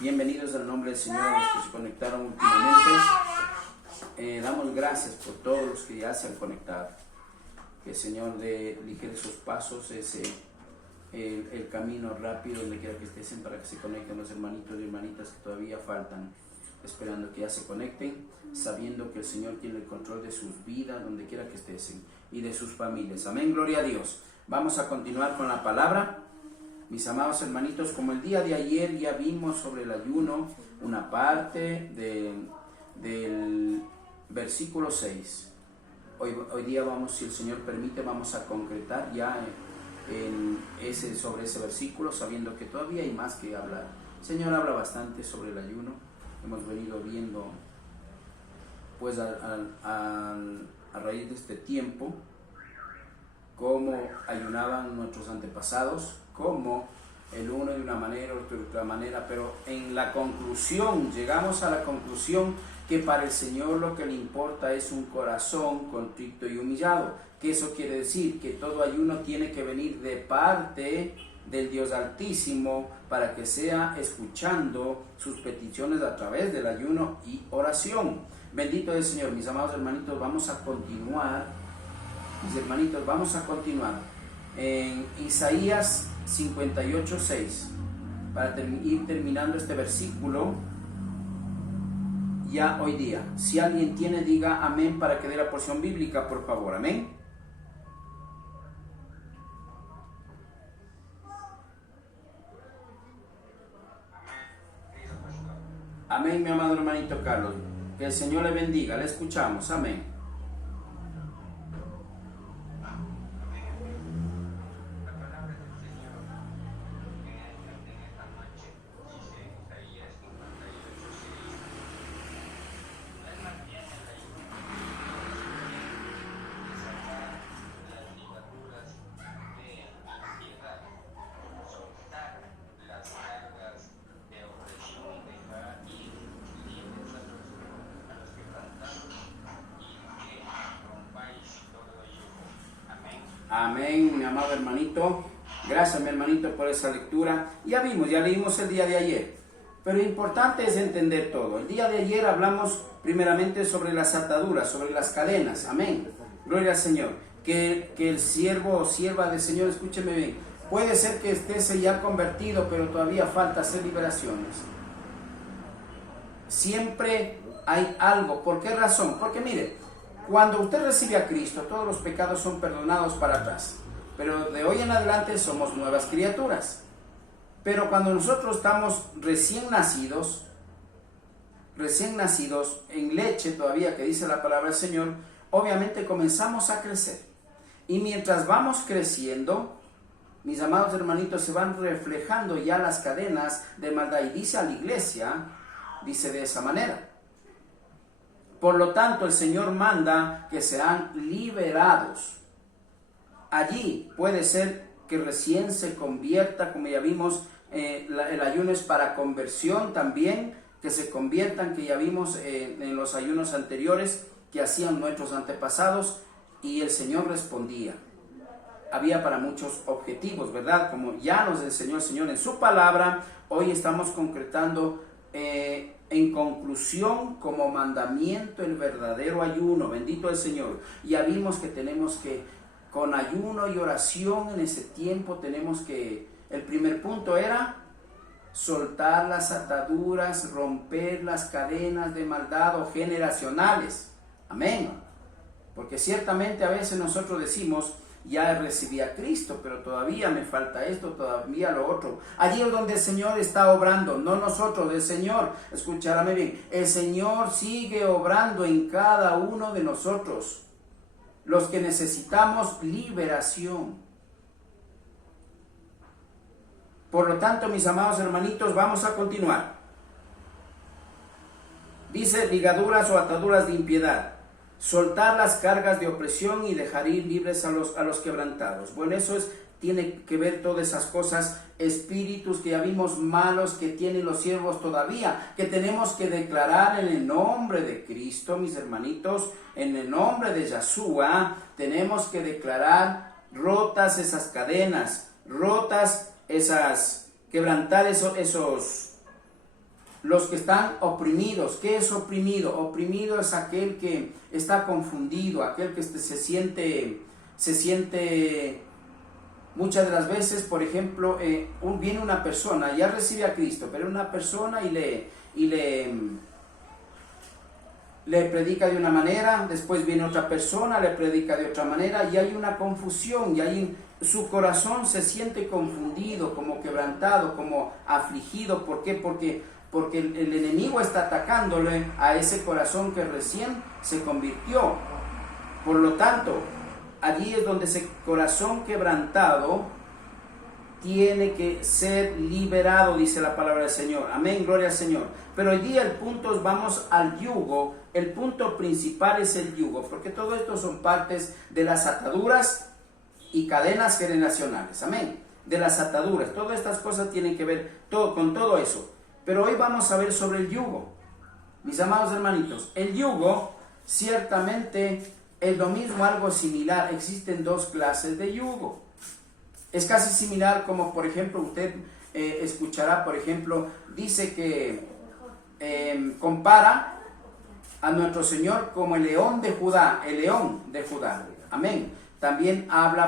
Bienvenidos al nombre del Señor a los que se conectaron últimamente. Damos gracias por todos los que ya se han conectado. Que el Señor ligere sus pasos, el camino rápido donde quiera que estén, para que se conecten los hermanitos y hermanitas que todavía faltan, esperando que ya se conecten, sabiendo que el Señor tiene el control de sus vidas donde quiera que estén y de sus familias. Amén, gloria a Dios. Vamos a continuar con la palabra. Mis amados hermanitos, como el día de ayer ya vimos sobre el ayuno una parte del versículo 6. Hoy día vamos, si el Señor permite, vamos a concretar ya sobre ese versículo, sabiendo que todavía hay más que hablar. El Señor habla bastante sobre el ayuno. Hemos venido viendo, pues a raíz de este tiempo, cómo ayunaban nuestros antepasados, cómo el uno de una manera, otro de otra manera, pero en la conclusión, llegamos a la conclusión que para el Señor lo que le importa es un corazón contrito y humillado. Que eso quiere decir que todo ayuno tiene que venir de parte del Dios Altísimo para que sea escuchando sus peticiones a través del ayuno y oración. Bendito es el Señor. Mis amados hermanitos, vamos a continuar. Mis hermanitos, vamos a continuar en Isaías 58:6 para ir terminando este versículo ya hoy día. Si alguien tiene, diga amén para que dé la porción bíblica, por favor. Amén. Amén, mi amado hermanito Carlos. Que el Señor le bendiga. Le escuchamos. Amén. Amén, mi amado hermanito. Gracias, mi hermanito, por esa lectura. Ya leímos el día de ayer. Pero lo importante es entender todo. El día de ayer hablamos primeramente sobre las ataduras, sobre las cadenas. Amén. Gloria al Señor. Que el siervo o sierva del Señor, escúcheme bien, puede ser que estés ya convertido, pero todavía falta hacer liberaciones. Siempre hay algo. ¿Por qué razón? Porque mire, cuando usted recibe a Cristo, todos los pecados son perdonados para atrás. Pero de hoy en adelante somos nuevas criaturas. Pero cuando nosotros estamos recién nacidos en leche todavía, que dice la palabra del Señor, obviamente comenzamos a crecer. Y mientras vamos creciendo, mis amados hermanitos, se van reflejando ya las cadenas de maldad. Y dice a la iglesia, dice de esa manera. Por lo tanto, el Señor manda que sean liberados. Allí puede ser que recién se convierta, como ya vimos, el ayuno es para conversión también, que se conviertan, que ya vimos en los ayunos anteriores que hacían nuestros antepasados, y el Señor respondía. Había para muchos objetivos, ¿verdad? Como ya nos enseñó el Señor en su palabra, hoy estamos concretando en conclusión como mandamiento el verdadero ayuno. Bendito el Señor. Ya vimos que tenemos que, con ayuno y oración en ese tiempo, tenemos que, el primer punto era soltar las ataduras, romper las cadenas de maldad o generacionales. Amén. Porque ciertamente a veces nosotros decimos, ya recibí a Cristo, pero todavía me falta esto, todavía lo otro. Allí es donde el Señor está obrando, no nosotros, el Señor. Escúchame bien, el Señor sigue obrando en cada uno de nosotros, los que necesitamos liberación. Por lo tanto, mis amados hermanitos, vamos a continuar. Dice ligaduras o ataduras de impiedad. Soltar las cargas de opresión y dejar ir libres a los quebrantados. Bueno, eso tiene que ver todas esas cosas, espíritus que ya vimos malos que tienen los siervos todavía, que tenemos que declarar en el nombre de Cristo, mis hermanitos, en el nombre de Yahshua, tenemos que declarar rotas esas cadenas, rotas esas, quebrantar esos los que están oprimidos. ¿Qué es oprimido? Oprimido es aquel que está confundido, aquel que se siente muchas de las veces, por ejemplo, viene una persona, ya recibe a Cristo, pero una persona y le predica de una manera, después viene otra persona, le predica de otra manera, y hay una confusión, y su corazón se siente confundido, como quebrantado, como afligido. ¿Por qué? Porque el enemigo está atacándole a ese corazón que recién se convirtió. Por lo tanto, allí es donde ese corazón quebrantado tiene que ser liberado, dice la palabra del Señor. Amén, gloria al Señor. Pero hoy día el punto, vamos al yugo. El punto principal es el yugo, porque todo esto son partes de las ataduras y cadenas generacionales. Amén. De las ataduras. Todas estas cosas tienen que ver con todo eso. Pero hoy vamos a ver sobre el yugo. Mis amados hermanitos, el yugo ciertamente es lo mismo, algo similar. Existen dos clases de yugo. Es casi similar como, por ejemplo, usted escuchará, por ejemplo, dice que compara a nuestro Señor como el león de Judá, el león de Judá. Amén. También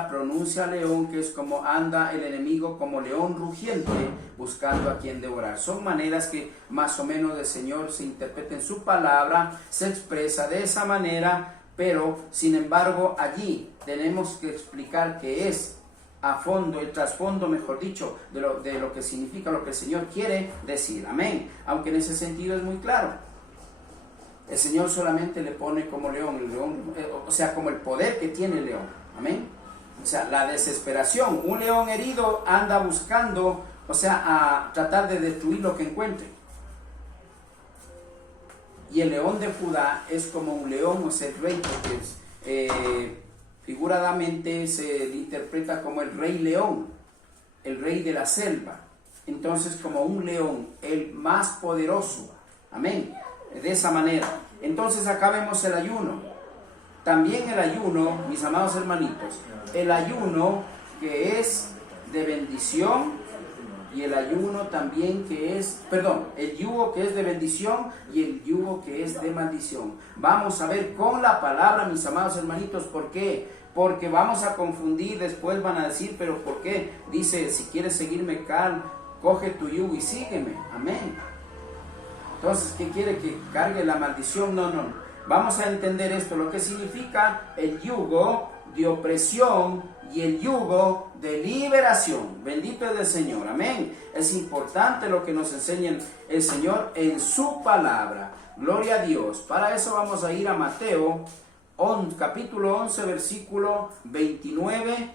pronuncia león, que es como anda el enemigo, como león rugiente, buscando a quien devorar. Son maneras que más o menos el Señor se interpreta en su palabra, se expresa de esa manera, pero sin embargo allí tenemos que explicar qué es a fondo, el trasfondo, mejor dicho, de lo que significa, lo que el Señor quiere decir. Amén. Aunque en ese sentido es muy claro. El Señor solamente le pone como león, o sea, como el poder que tiene el león. Amén. O sea, la desesperación. Un león herido anda buscando, o sea, a tratar de destruir lo que encuentre. Y el león de Judá es como un león, o sea, el rey, porque figuradamente se interpreta como el rey león, el rey de la selva. Entonces, como un león, el más poderoso. Amén. De esa manera. Entonces acá vemos el ayuno. También el ayuno, mis amados hermanitos, el ayuno que es de bendición y el ayuno también que es, el yugo que es de bendición y el yugo que es de maldición. Vamos a ver con la palabra, mis amados hermanitos, ¿por qué? Porque vamos a confundir, después van a decir, pero ¿por qué? Dice, si quieres seguirme, coge tu yugo y sígueme. Amén. Entonces, ¿qué quiere? ¿Que cargue la maldición? No. Vamos a entender esto, lo que significa el yugo de opresión y el yugo de liberación. Bendito es el Señor. Amén. Es importante lo que nos enseña el Señor en su palabra. Gloria a Dios. Para eso vamos a ir a Mateo capítulo 11, versículo 29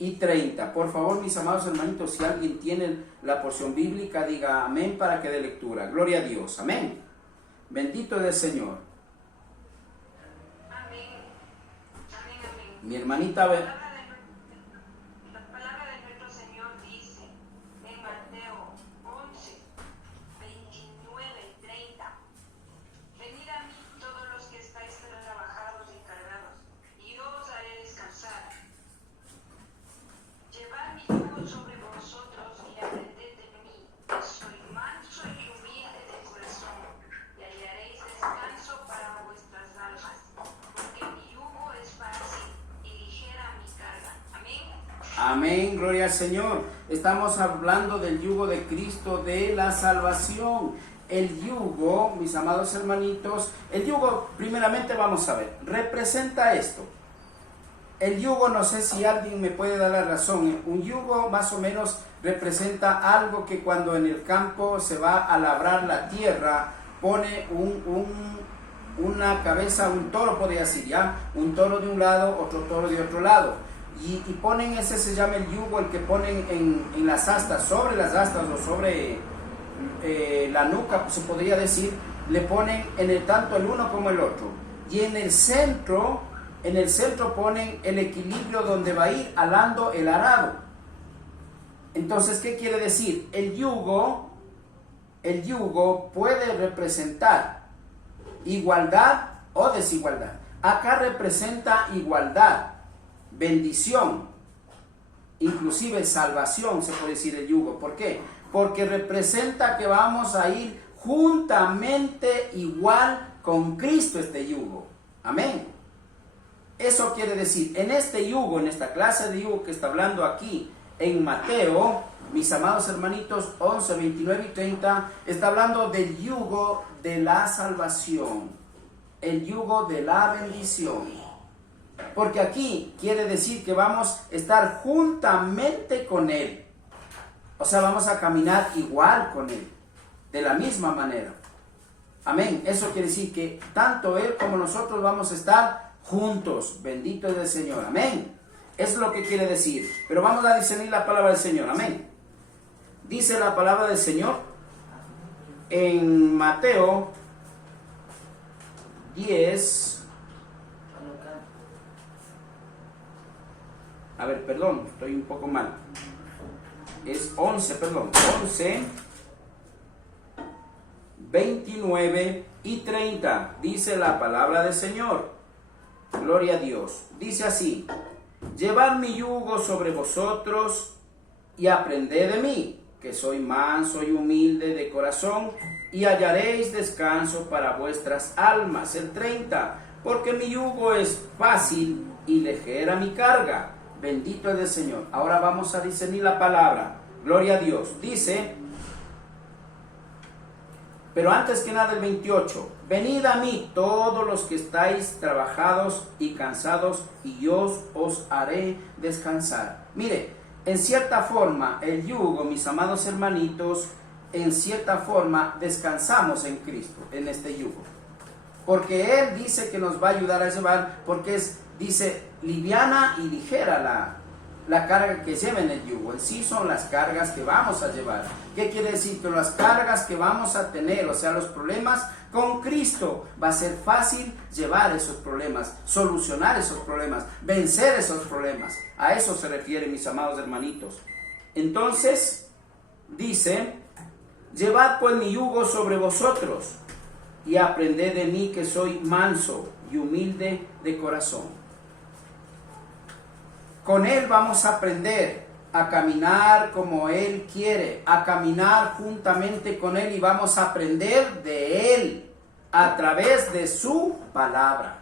y 30. Por favor, mis amados hermanitos, si alguien tiene la porción bíblica, diga amén para que dé lectura. Gloria a Dios. Amén. Bendito es el Señor. Mi hermanita ve. La palabra de nuestro Señor dice en Mateo 11, 29 y 30: Venid a mí todos los que estáis trabajados y cargados, y yo os haré descansar. Llevad mi yugo sobre vosotros y aprended de mí, que soy manso y humilde de corazón, y hallaréis descanso para vuestras almas, porque mi yugo es fácil. Amén, gloria al Señor. Estamos hablando del yugo de Cristo, de la salvación. El yugo, mis amados hermanitos, el yugo, primeramente vamos a ver, representa esto. El yugo, no sé si alguien me puede dar la razón, un yugo más o menos representa algo que cuando en el campo se va a labrar la tierra, pone una cabeza, un toro podría decir, ¿ya? Un toro de un lado, otro toro de otro lado. Y ponen, ese se llama el yugo, el que ponen en las astas, sobre las astas o sobre la nuca, se podría decir, le ponen tanto el uno como el otro. Y en el centro ponen el equilibrio donde va a ir alando el arado. Entonces, ¿qué quiere decir? El yugo puede representar igualdad o desigualdad. Acá representa igualdad, bendición, inclusive salvación, se puede decir el yugo. ¿Por qué? Porque representa que vamos a ir juntamente igual con Cristo este yugo. Amén. Eso quiere decir, en este yugo, en esta clase de yugo que está hablando aquí en Mateo, mis amados hermanitos, 11, 29 y 30, está hablando del yugo de la salvación, el yugo de la bendición. Porque aquí quiere decir que vamos a estar juntamente con Él. O sea, vamos a caminar igual con Él, de la misma manera. Amén. Eso quiere decir que tanto Él como nosotros vamos a estar juntos. Bendito es el Señor. Amén. Eso es lo que quiere decir. Pero vamos a discernir la palabra del Señor. Amén. Dice la palabra del Señor en Mateo 10. A ver, perdón, estoy un poco mal. Es 11, 29 y 30. Dice la palabra del Señor. Gloria a Dios. Dice así: llevad mi yugo sobre vosotros y aprended de mí, que soy manso y humilde de corazón, y hallaréis descanso para vuestras almas. El 30. Porque mi yugo es fácil y ligera mi carga. Bendito es el Señor. Ahora vamos a discernir la palabra. Gloria a Dios. Dice, pero antes que nada el 28. Venid a mí todos los que estáis trabajados y cansados, y yo os haré descansar. Mire, en cierta forma el yugo, mis amados hermanitos, en cierta forma descansamos en Cristo, en este yugo. Porque Él dice que nos va a ayudar a llevar, porque dice, liviana y ligera la carga que lleva en el yugo. En sí son las cargas que vamos a llevar. ¿Qué quiere decir? Que las cargas que vamos a tener, o sea, los problemas, con Cristo va a ser fácil llevar esos problemas, solucionar esos problemas, vencer esos problemas. A eso se refiere, mis amados hermanitos. Entonces, dice, llevad pues mi yugo sobre vosotros y aprended de mí, que soy manso y humilde de corazón. Con Él vamos a aprender a caminar como Él quiere, a caminar juntamente con Él, y vamos a aprender de Él a través de su palabra.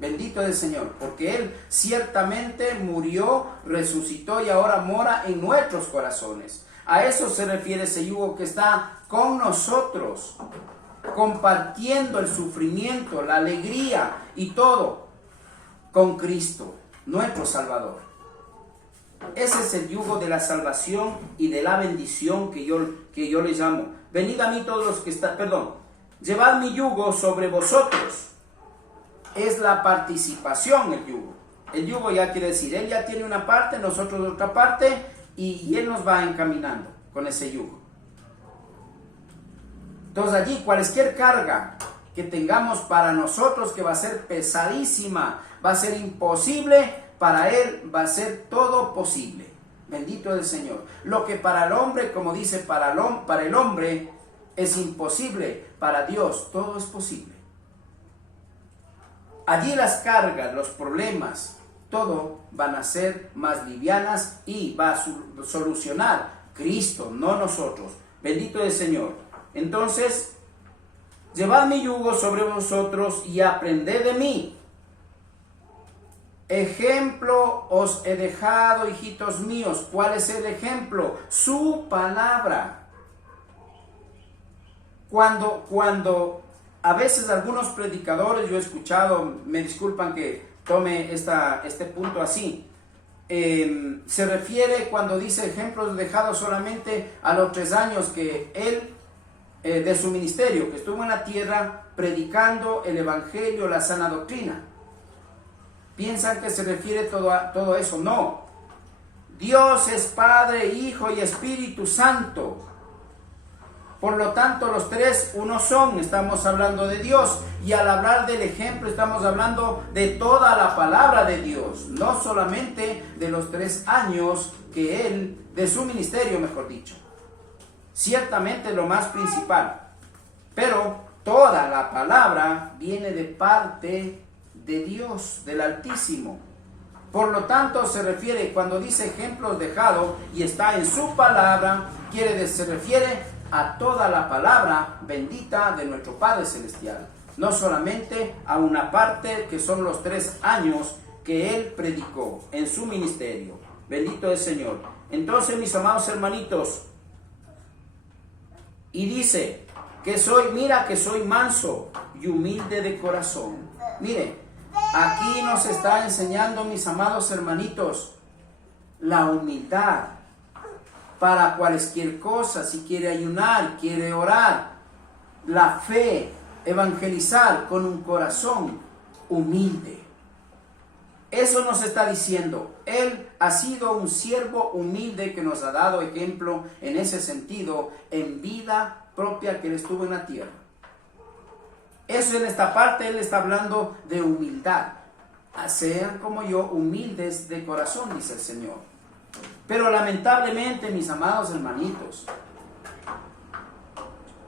Bendito es el Señor, porque Él ciertamente murió, resucitó y ahora mora en nuestros corazones. A eso se refiere ese yugo que está con nosotros, compartiendo el sufrimiento, la alegría y todo con Cristo, nuestro Salvador. Ese es el yugo de la salvación y de la bendición que yo le llamo. Venid a mí todos los que están, llevad mi yugo sobre vosotros. Es la participación el yugo. El yugo ya quiere decir, Él ya tiene una parte, nosotros otra parte, y Él nos va encaminando con ese yugo. Entonces allí cualquier carga que tengamos para nosotros, que va a ser pesadísima, va a ser imposible, para Él va a ser todo posible. Bendito es el Señor. Lo que para el hombre, como dice, para el hombre es imposible, para Dios todo es posible. Allí las cargas, los problemas, todo van a ser más livianas y va a solucionar Cristo, no nosotros. Bendito es el Señor. Entonces, llevad mi yugo sobre vosotros y aprended de mí. Ejemplo os he dejado, hijitos míos. ¿Cuál es el ejemplo? Su palabra. Cuando a veces algunos predicadores, yo he escuchado, me disculpan que tome este punto así, se refiere cuando dice ejemplos dejados solamente a los 3 años que él, de su ministerio, que estuvo en la tierra predicando el evangelio, la sana doctrina. Piensan que se refiere todo eso. No. Dios es Padre, Hijo y Espíritu Santo. Por lo tanto, los 3 uno son. Estamos hablando de Dios. Y al hablar del ejemplo, estamos hablando de toda la palabra de Dios. No solamente de los 3 años que Él, de su ministerio, mejor dicho. Ciertamente lo más principal. Pero toda la palabra viene de parte de Dios, del Altísimo. Por lo tanto, se refiere, cuando dice ejemplos dejados y está en su palabra, se refiere a toda la palabra bendita de nuestro Padre Celestial. No solamente a una parte que son los 3 años que Él predicó en su ministerio. Bendito es el Señor. Entonces, mis amados hermanitos, y dice que mira que soy manso y humilde de corazón. Mire, aquí nos está enseñando, mis amados hermanitos, la humildad para cualquier cosa. Si quiere ayunar, quiere orar, la fe, evangelizar con un corazón humilde. Eso nos está diciendo. Él ha sido un siervo humilde que nos ha dado ejemplo en ese sentido en vida propia que él estuvo en la tierra. Eso en esta parte él está hablando de humildad. Sean como yo humildes de corazón, dice el Señor. Pero lamentablemente, mis amados hermanitos,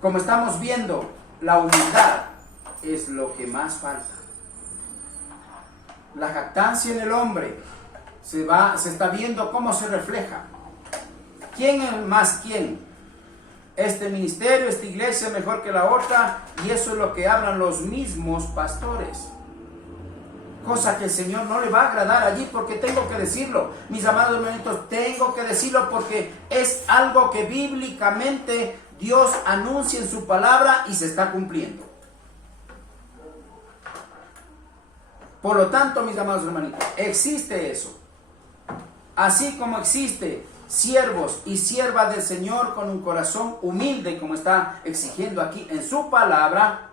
como estamos viendo, la humildad es lo que más falta. La jactancia en el hombre se está viendo cómo se refleja. ¿Quién es más quién? Este ministerio, esta iglesia es mejor que la otra, y eso es lo que hablan los mismos pastores. Cosa que el Señor no le va a agradar allí, porque tengo que decirlo, mis amados hermanitos, tengo que decirlo porque es algo que bíblicamente Dios anuncia en su palabra y se está cumpliendo. Por lo tanto, mis amados hermanitos, existe eso. Así como existe siervos y siervas del Señor con un corazón humilde, como está exigiendo aquí en su palabra,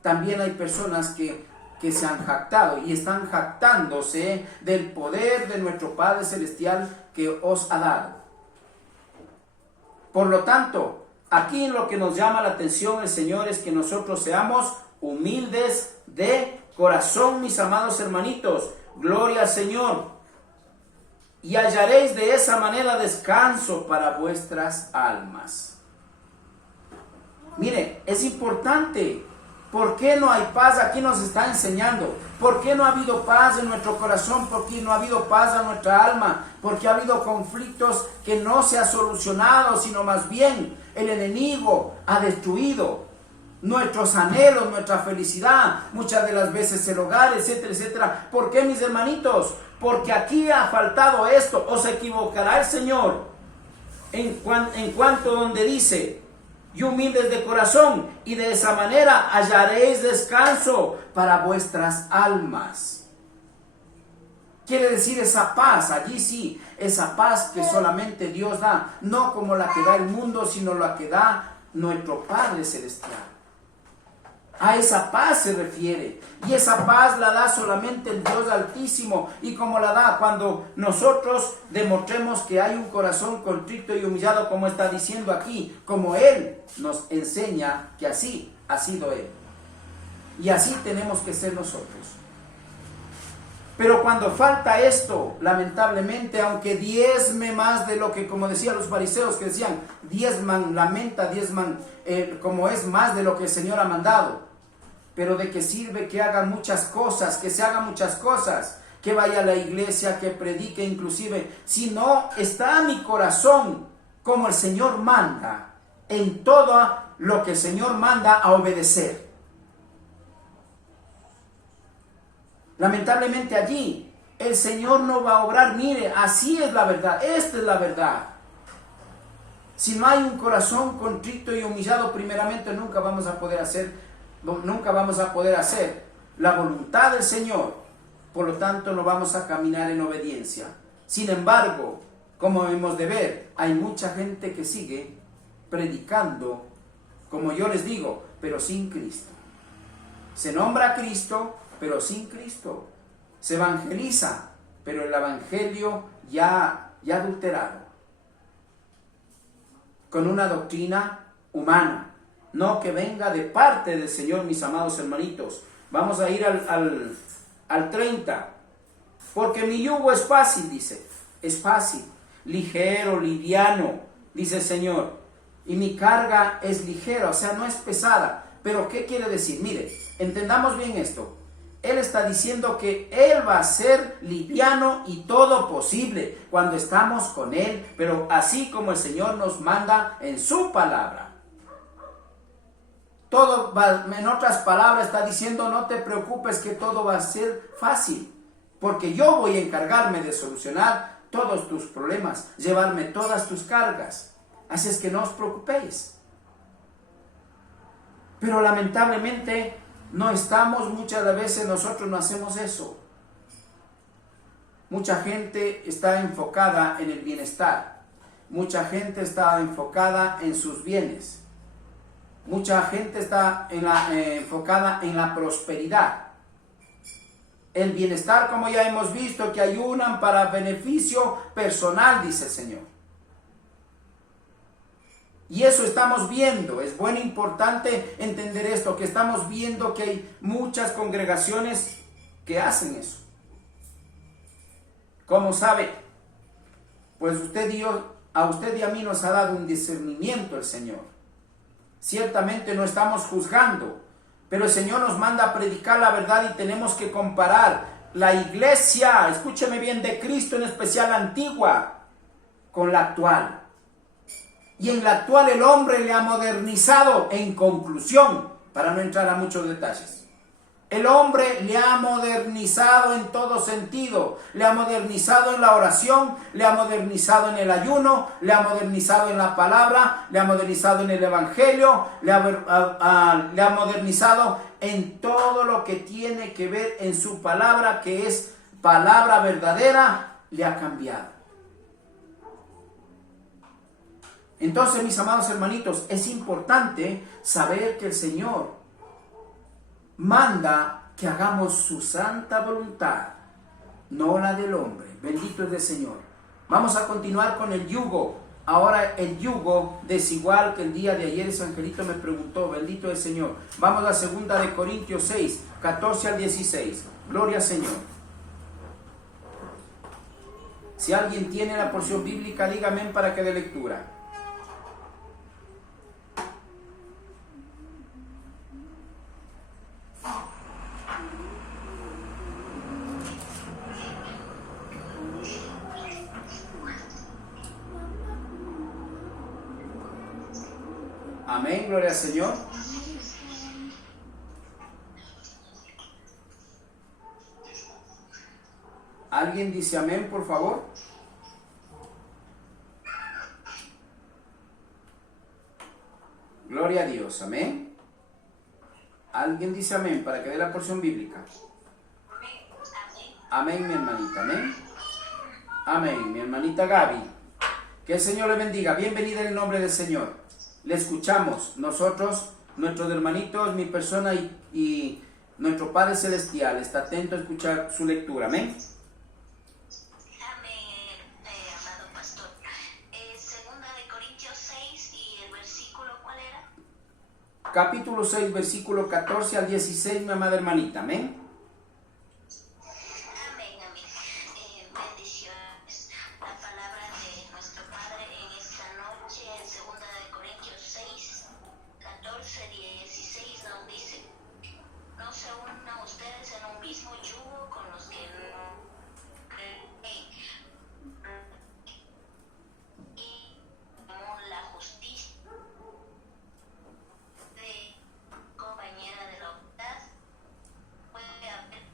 también hay personas que se han jactado y están jactándose del poder de nuestro Padre Celestial que os ha dado. Por lo tanto, aquí lo que nos llama la atención el Señor es que nosotros seamos humildes de corazón, mis amados hermanitos. Gloria al Señor. Y hallaréis de esa manera descanso para vuestras almas. Mire, es importante. ¿Por qué no hay paz? Aquí nos está enseñando. ¿Por qué no ha habido paz en nuestro corazón? ¿Por qué no ha habido paz en nuestra alma? Porque ha habido conflictos que no se han solucionado, sino más bien el enemigo ha destruido nuestros anhelos, nuestra felicidad, muchas de las veces el hogar, etcétera, etcétera. ¿Por qué, mis hermanitos? Porque aquí ha faltado esto. ¿O se equivocará el Señor en cuanto donde dice: y humildes de corazón, y de esa manera hallaréis descanso para vuestras almas? Quiere decir esa paz, allí sí, esa paz que solamente Dios da, no como la que da el mundo, sino la que da nuestro Padre Celestial. A esa paz se refiere, y esa paz la da solamente el Dios Altísimo. Y como la da cuando nosotros demostremos que hay un corazón contrito y humillado, como está diciendo aquí, como Él nos enseña que así ha sido Él, y así tenemos que ser nosotros. Pero cuando falta esto, lamentablemente, aunque diezme más de lo que, como decían los fariseos, que decían: diezman, lamenta, diezman, como es más de lo que el Señor ha mandado. Pero ¿de qué sirve que hagan muchas cosas, que se hagan muchas cosas, que vaya a la iglesia, que predique inclusive, si no está mi corazón como el Señor manda, en todo lo que el Señor manda a obedecer? Lamentablemente allí el Señor no va a obrar. Mire, así es la verdad, esta es la verdad. Si no hay un corazón contrito y humillado, primeramente nunca vamos a poder hacer la voluntad del Señor. Por lo tanto, no vamos a caminar en obediencia. Sin embargo, como hemos de ver, hay mucha gente que sigue predicando, como yo les digo, pero sin Cristo. Se nombra a Cristo, pero sin Cristo. Se evangeliza, pero el evangelio ya adulterado, con una doctrina humana, no que venga de parte del Señor, mis amados hermanitos. Vamos a ir al 30. Porque mi yugo es fácil, dice. Es fácil, ligero, liviano, dice el Señor. Y mi carga es ligera, o sea, no es pesada. Pero ¿qué quiere decir? Mire, entendamos bien esto. Él está diciendo que Él va a ser liviano y todo posible cuando estamos con Él, pero así como el Señor nos manda en su palabra. en otras palabras, está diciendo, no te preocupes que todo va a ser fácil, porque yo voy a encargarme de solucionar todos tus problemas, llevarme todas tus cargas. Así es que no os preocupéis. Pero lamentablemente no estamos, muchas veces nosotros no hacemos eso. Mucha gente está enfocada en el bienestar. Mucha gente está enfocada en sus bienes. Mucha gente está enfocada en la prosperidad. El bienestar, como ya hemos visto, que ayunan para beneficio personal, dice el Señor. Y eso estamos viendo. Es bueno, importante entender esto, que estamos viendo que hay muchas congregaciones que hacen eso. ¿Cómo sabe? Pues a usted y a mí nos ha dado un discernimiento el Señor. Ciertamente no estamos juzgando, pero el Señor nos manda a predicar la verdad y tenemos que comparar la iglesia, escúcheme bien, de Cristo, en especial antigua, con la actual. Y en la actual el hombre le ha modernizado. En conclusión, para no entrar a muchos detalles, el hombre le ha modernizado en todo sentido. Le ha modernizado en la oración, le ha modernizado en el ayuno, le ha modernizado en la palabra, le ha modernizado en el evangelio, le ha modernizado en todo lo que tiene que ver en su palabra, que es palabra verdadera, le ha cambiado. Entonces, mis amados hermanitos, es importante saber que el Señor manda que hagamos su santa voluntad, no la del hombre. Bendito es el Señor. Vamos a continuar con el yugo. Ahora el yugo desigual, que el día de ayer ese angelito me preguntó. Bendito es el Señor. Vamos a 2 Corintios 6, 14 al 16. Gloria al Señor. Si alguien tiene la porción bíblica, dígame para que dé lectura. Amén, gloria al Señor. ¿Alguien dice amén, por favor? Gloria a Dios, amén. ¿Alguien dice amén para que dé la porción bíblica? Amén, mi hermanita, amén. Amén, mi hermanita Gaby. Que el Señor le bendiga. Bienvenida en el nombre del Señor. Le escuchamos nosotros, nuestros hermanitos, mi persona y nuestro Padre Celestial está atento a escuchar su lectura. Amén. Amén, amado pastor. Segunda de Corintios 6 y el versículo, ¿cuál era? Capítulo 6, versículo 14 al 16, mi amada hermanita. Amén. Amén, amén. Bendiciones. La palabra de nuestro Padre en esta noche, en segunda de Corintios 6, 14, 16, nos dice: no se unan ustedes en un mismo yugo con los que no creen, y como la justicia de compañera de la verdad puede haber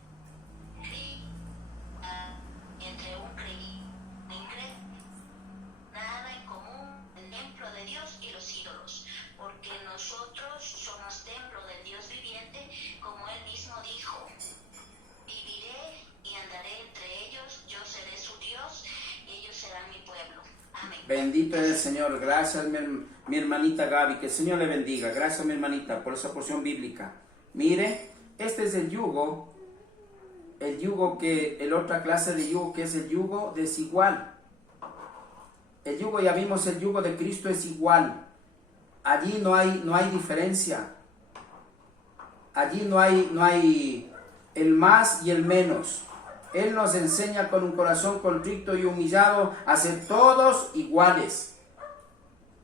entre un creyente e incrédulo, nada en común el templo de Dios y los ídolos, porque nosotros somos templo del Dios viviente, como él mismo dijo: viviré y andaré entre ellos, yo seré su Dios y ellos serán mi pueblo. Amén. Bendito es el Señor. Gracias, mi hermanita Gaby. Que el Señor le bendiga. Gracias, mi hermanita, por esa porción bíblica. Mire, este es el yugo que, la otra clase de yugo, que es el yugo desigual. El yugo, ya vimos, el yugo de Cristo es igual. Allí no hay diferencia. Allí no hay el más y el menos. Él nos enseña con un corazón contrito y humillado a ser todos iguales,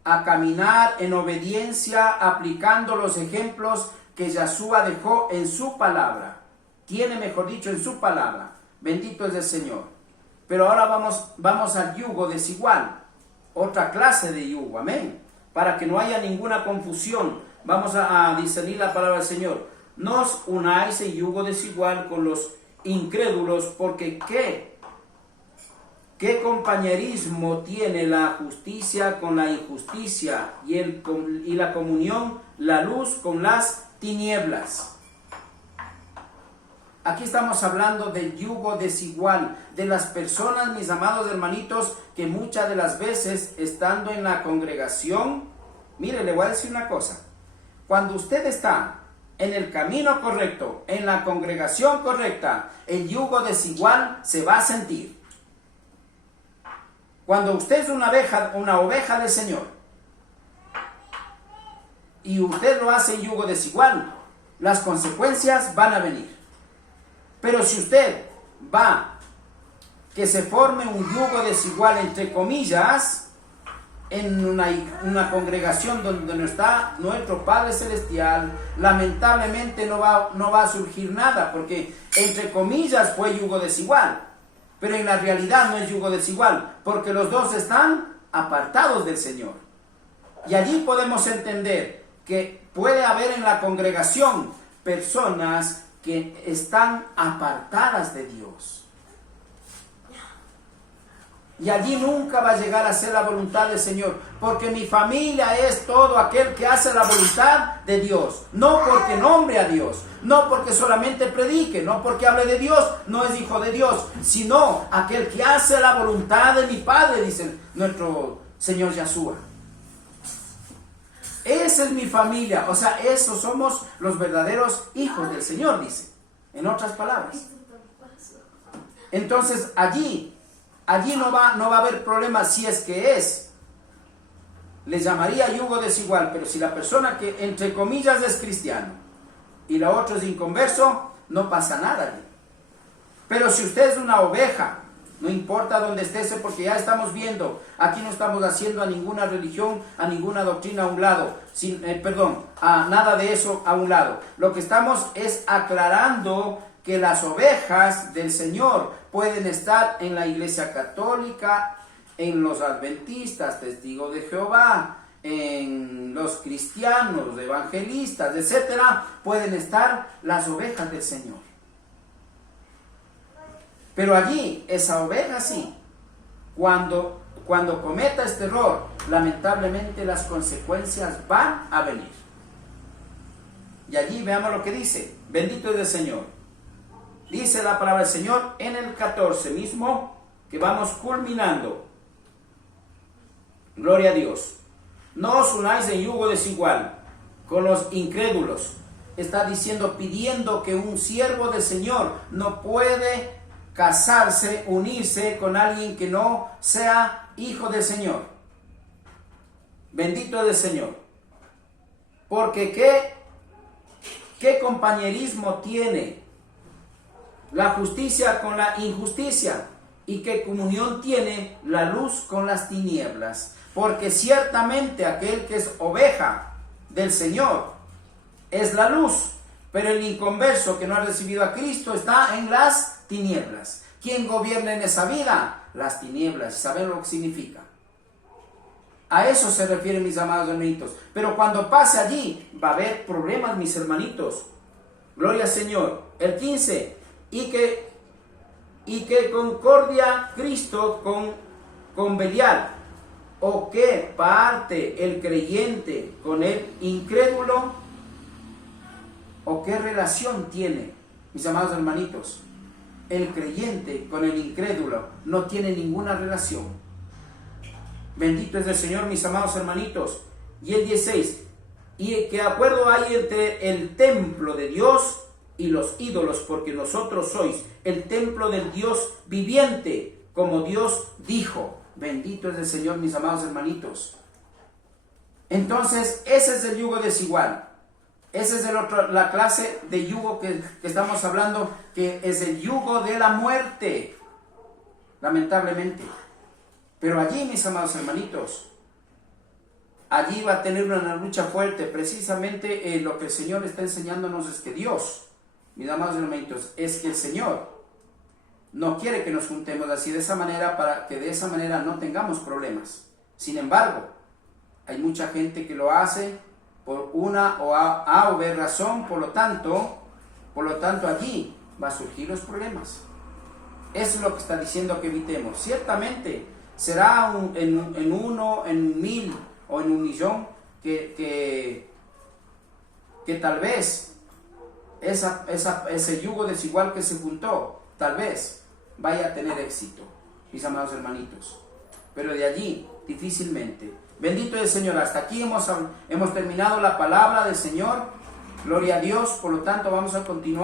a caminar en obediencia aplicando los ejemplos que Yahshua dejó en su palabra. Tiene, mejor dicho, en su palabra. Bendito es el Señor. Pero ahora vamos al yugo desigual, otra clase de yugo, amén, para que no haya ninguna confusión. Vamos a discernir la palabra del Señor. No os unáis en yugo desigual con los incrédulos, porque ¿qué compañerismo tiene la justicia con la injusticia y la comunión, la luz con las tinieblas? Aquí estamos hablando del yugo desigual, de las personas, mis amados hermanitos, que muchas de las veces, estando en la congregación, mire, le voy a decir una cosa. Cuando usted está en el camino correcto, en la congregación correcta, el yugo desigual se va a sentir. Cuando usted es una oveja del Señor, y usted lo hace en yugo desigual, las consecuencias van a venir. Pero si usted va que se forme un yugo desigual, entre comillas, en una congregación donde no está nuestro Padre Celestial, lamentablemente no va a surgir nada, porque entre comillas fue yugo desigual, pero en la realidad no es yugo desigual, porque los dos están apartados del Señor. Y allí podemos entender que puede haber en la congregación personas que están apartadas de Dios. Y allí nunca va a llegar a ser la voluntad del Señor, porque mi familia es todo aquel que hace la voluntad de Dios, no porque nombre a Dios, no porque solamente predique, no porque hable de Dios, no es hijo de Dios, sino aquel que hace la voluntad de mi Padre, dice nuestro Señor Yahshua. Esa es mi familia, o sea, esos somos los verdaderos hijos del Señor, dice, en otras palabras. Entonces allí no va a haber problema si es que es. Le llamaría yugo desigual, pero si la persona que entre comillas es cristiano y la otra es inconverso, no pasa nada allí. Pero si usted es una oveja, no importa dónde esté, porque ya estamos viendo, aquí no estamos haciendo a ninguna religión, a ninguna doctrina a un lado, a nada de eso a un lado. Lo que estamos es aclarando que las ovejas del Señor pueden estar en la Iglesia Católica, en los adventistas, testigos de Jehová, en los cristianos, evangelistas, etcétera, pueden estar las ovejas del Señor. Pero allí, esa oveja sí, cuando cometa este error, lamentablemente las consecuencias van a venir. Y allí veamos lo que dice, bendito es el Señor. Dice la palabra del Señor en el 14 mismo, que vamos culminando. Gloria a Dios. No os unáis en yugo desigual con los incrédulos. Está diciendo, pidiendo que un siervo del Señor no puede casarse, unirse con alguien que no sea hijo del Señor. Bendito es el Señor. Porque ¿qué compañerismo tiene la justicia con la injusticia? ¿Y qué comunión tiene la luz con las tinieblas? Porque ciertamente aquel que es oveja del Señor es la luz, pero el inconverso que no ha recibido a Cristo está en las tinieblas. ¿Quién gobierna en esa vida? Las tinieblas. ¿Saben lo que significa? A eso se refieren, mis amados hermanitos. Pero cuando pase allí, va a haber problemas, mis hermanitos. Gloria al Señor. El 15. Y que concordia Cristo con Belial, o que parte el creyente con el incrédulo, o qué relación tiene, mis amados hermanitos. El creyente con el incrédulo no tiene ninguna relación. Bendito es el Señor, mis amados hermanitos. Y el 16, y que acuerdo hay entre el templo de Dios y los ídolos, porque nosotros sois el templo del Dios viviente, como Dios dijo. Bendito es el Señor, mis amados hermanitos. Entonces, ese es el yugo desigual. Esa es la clase de yugo que estamos hablando, que es el yugo de la muerte, lamentablemente. Pero allí, mis amados hermanitos, allí va a tener una lucha fuerte. Precisamente lo que el Señor está enseñándonos es que Dios, mis amados hermanitos, es que el Señor no quiere que nos juntemos así de esa manera, para que de esa manera no tengamos problemas. Sin embargo, hay mucha gente que lo hace por una o A o B razón, por lo tanto allí va a surgir los problemas. Eso es lo que está diciendo que evitemos. Ciertamente será en uno, en 1000 o en 1.000.000 que tal vez ese yugo desigual que se juntó, tal vez vaya a tener éxito, mis amados hermanitos. Pero de allí, difícilmente. Bendito es el Señor. Hasta aquí hemos terminado la palabra del Señor. Gloria a Dios. Por lo tanto, vamos a continuar.